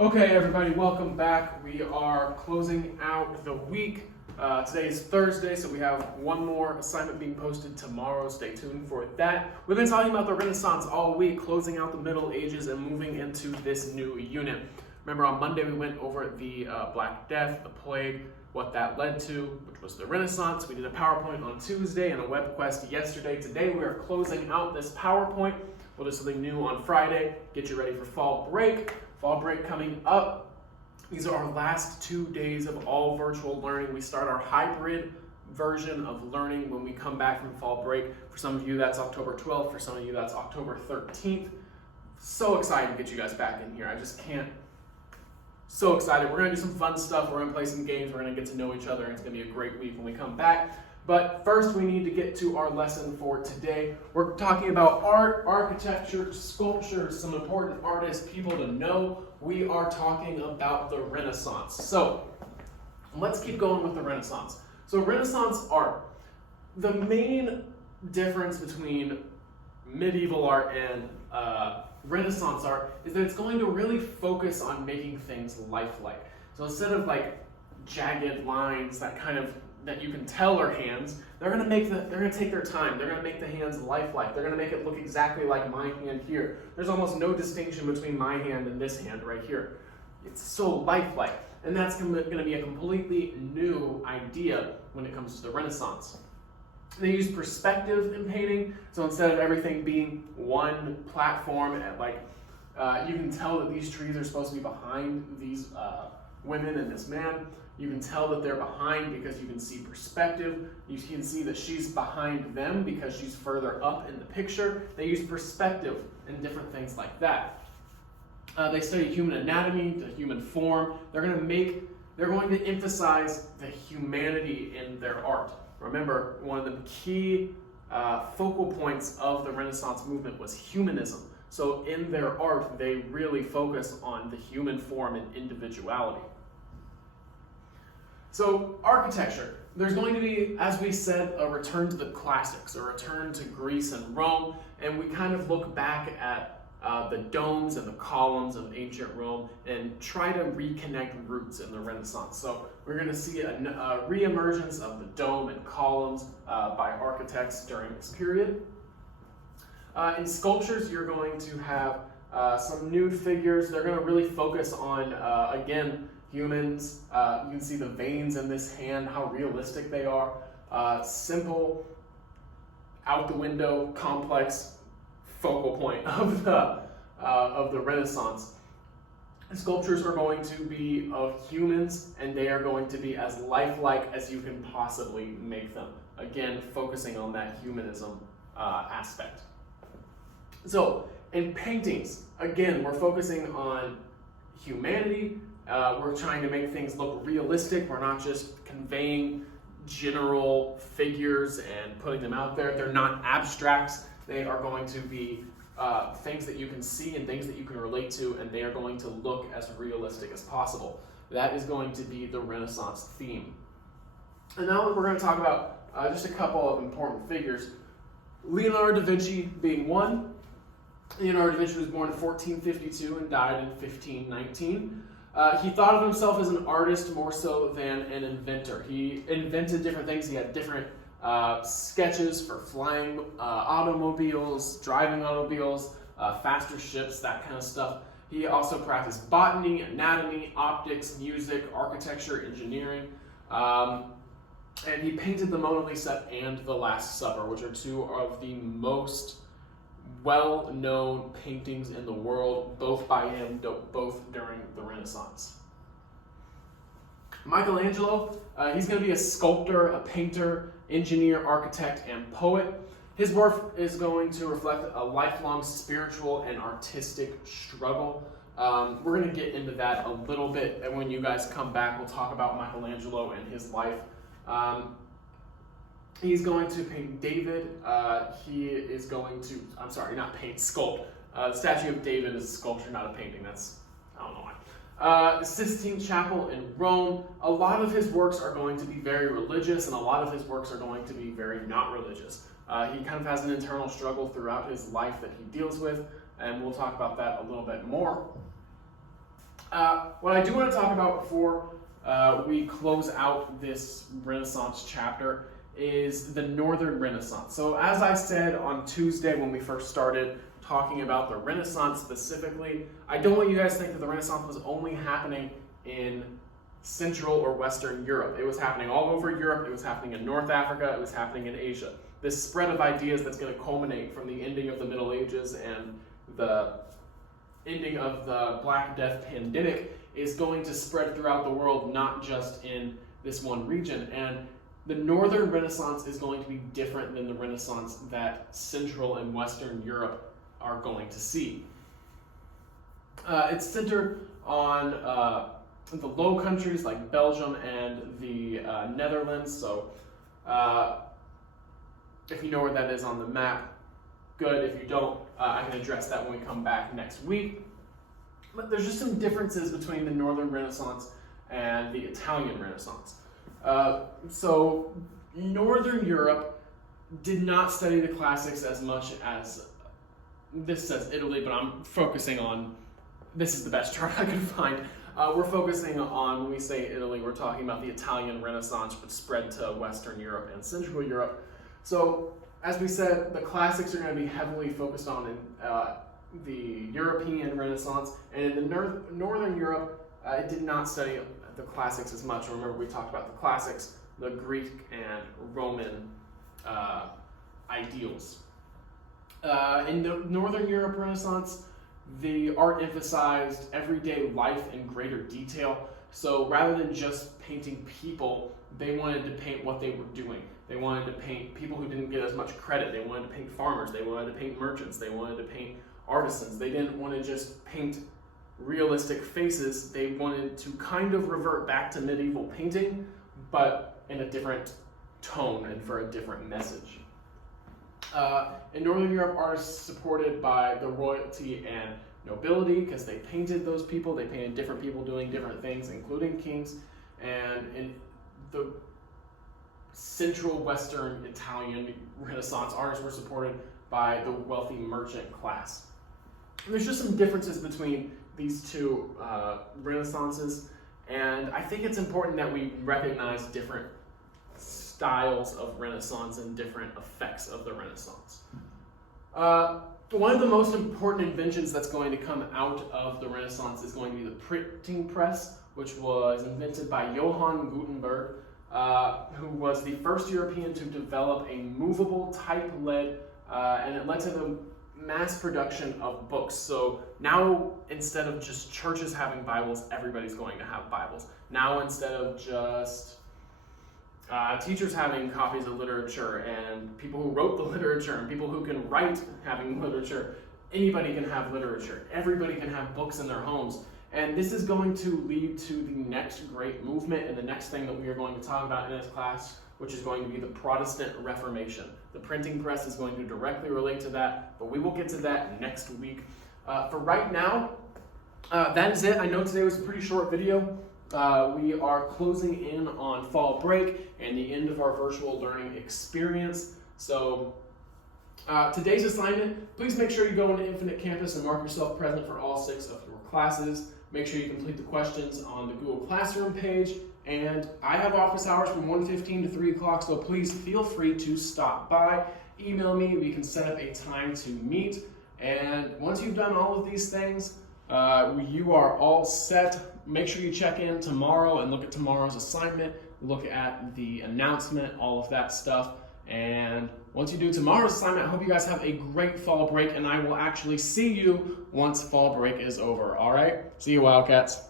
Okay, everybody, welcome back. We are closing out the week. Today is Thursday, so we have one more assignment being posted tomorrow. Stay tuned for that. We've been talking about the Renaissance all week, closing out the Middle Ages and moving into this new unit. Remember, on Monday we went over the Black Death, the plague, what that led to, which was the Renaissance. We did a PowerPoint on Tuesday and a web quest yesterday. Today we are closing out this PowerPoint. We'll do something new on Friday. Get you ready for fall break. Fall break coming up. These are our last 2 days of all virtual learning. We start our hybrid version of learning when we come back from fall break. For some of you, that's October 12th. For some of you, that's October 13th. So excited to get you guys back in here. I just can't. So excited. We're going to do some fun stuff. We're going to play some games. We're going to get to know each other. And it's going to be a great week when we come back. But first, we need to get to our lesson for today. We're talking about art, architecture, sculpture, some important artists, people to know. We are talking about the Renaissance. So let's keep going with the Renaissance. So Renaissance art. The main difference between medieval art and Renaissance art is that it's going to really focus on making things lifelike. So instead of like jagged lines that you can tell are hands, they're going to take their time. They're going to make the hands lifelike. They're going to make it look exactly like my hand here. There's almost no distinction between my hand and this hand right here. It's so lifelike. And that's going to be a completely new idea when it comes to the Renaissance. They use perspective in painting, so instead of everything being one platform, you can tell that these trees are supposed to be behind these women and this man. You can tell that they're behind because you can see perspective. You can see that she's behind them because she's further up in the picture. They use perspective and different things like that. They study human anatomy, the human form. They're going to emphasize the humanity in their art. Remember, one of the key focal points of the Renaissance movement was humanism. So in their art, they really focus on the human form and individuality. So architecture, there's going to be, as we said, a return to the classics, a return to Greece and Rome, and we kind of look back at the domes and the columns of ancient Rome and try to reconnect roots in the Renaissance. So we're going to see a re-emergence of the dome and columns by architects during this period. In sculptures, you're going to have some nude figures. They're going to really focus on, again, humans. You can see the veins in this hand, how realistic they are. Simple, out the window, complex focal point of the Renaissance. Sculptures are going to be of humans, and they are going to be as lifelike as you can possibly make them. Again, focusing on that humanism aspect. So, in paintings, again, we're focusing on humanity. We're trying to make things look realistic. We're not just conveying general figures and putting them out there. They're not abstracts. They are going to be things that you can see and things that you can relate to, and they are going to look as realistic as possible. That is going to be the Renaissance theme. And now we're going to talk about just a couple of important figures. Leonardo da Vinci being one. Leonardo da Vinci was born in 1452 and died in 1519. He thought of himself as an artist more so than an inventor. He invented different things. He had different sketches for flying automobiles, driving automobiles, faster ships, that kind of stuff. He also practiced botany, anatomy, optics, music, architecture, engineering. And he painted the Mona Lisa and the Last Supper, which are two of the most well-known paintings in the world, both by him, both during the Renaissance. Michelangelo, he's going to be a sculptor, a painter, engineer, architect, and poet. His work is going to reflect a lifelong spiritual and artistic struggle. We're going to get into that a little bit, and when you guys come back, we'll talk about Michelangelo and his life. He's going to paint David. He is going to, sculpt. The statue of David is a sculpture, not a painting. I don't know why. The Sistine Chapel in Rome. A lot of his works are going to be very religious, and a lot of his works are going to be very not religious. He kind of has an internal struggle throughout his life that he deals with, and we'll talk about that a little bit more. What I do want to talk about before we close out this Renaissance chapter is the Northern Renaissance. So as I said on Tuesday when we first started talking about the Renaissance specifically, I don't want you guys to think that the Renaissance was only happening in Central or Western Europe. It was happening all over Europe, it was happening in North Africa, it was happening in Asia. This spread of ideas that's going to culminate from the ending of the Middle Ages and the ending of the Black Death pandemic is going to spread throughout the world, not just in this one region. And the Northern Renaissance is going to be different than the Renaissance that Central and Western Europe are going to see. It's centered on the Low Countries like Belgium and the Netherlands. So if you know where that is on the map, good. If you don't, I can address that when we come back next week. But there's just some differences between the Northern Renaissance and the Italian Renaissance. So Northern Europe did not study the classics as much as, this says Italy, but I'm focusing on, this is the best chart I could find. We're focusing on, when we say Italy, we're talking about the Italian Renaissance, but spread to Western Europe and Central Europe. So, as we said, the classics are going to be heavily focused on in the European Renaissance, and in the Northern Europe, it did not study the classics as much. Remember, we talked about the classics, the Greek and Roman ideals. In the Northern Europe Renaissance, the art emphasized everyday life in greater detail. So rather than just painting people, they wanted to paint what they were doing. They wanted to paint people who didn't get as much credit. They wanted to paint farmers. They wanted to paint merchants. They wanted to paint artisans. They didn't want to just paint realistic faces. They wanted to kind of revert back to medieval painting, but in a different tone and for a different message. In Northern Europe, artists supported by the royalty and nobility, because they painted those people. They painted different people doing different things, including kings. And in the Central Western Italian Renaissance, artists were supported by the wealthy merchant class. And there's just some differences between these two Renaissances, and I think it's important that we recognize different styles of Renaissance and different effects of the Renaissance. One of the most important inventions that's going to come out of the Renaissance is going to be the printing press, which was invented by Johann Gutenberg, who was the first European to develop a movable type lead, and it led to the mass production of books. So now, instead of just churches having Bibles, everybody's going to have Bibles. Now, instead of just teachers having copies of literature and people who wrote the literature and people who can write having literature, anybody can have literature. Everybody can have books in their homes. And this is going to lead to the next great movement and the next thing that we are going to talk about in this class, which is going to be the Protestant Reformation. The printing press is going to directly relate to that, but we will get to that next week. For right now, that is it. I know today was a pretty short video. We are closing in on fall break and the end of our virtual learning experience. So today's assignment, please make sure you go into Infinite Campus and mark yourself present for all 6 of your classes. Make sure you complete the questions on the Google Classroom page. And I have office hours from 1:15 to 3 o'clock, so please feel free to stop by. Email me, we can set up a time to meet. And once you've done all of these things, you are all set. Make sure you check in tomorrow and look at tomorrow's assignment, look at the announcement, all of that stuff. And once you do tomorrow's assignment, I hope you guys have a great fall break, and I will actually see you once fall break is over. All right? See you, Wildcats.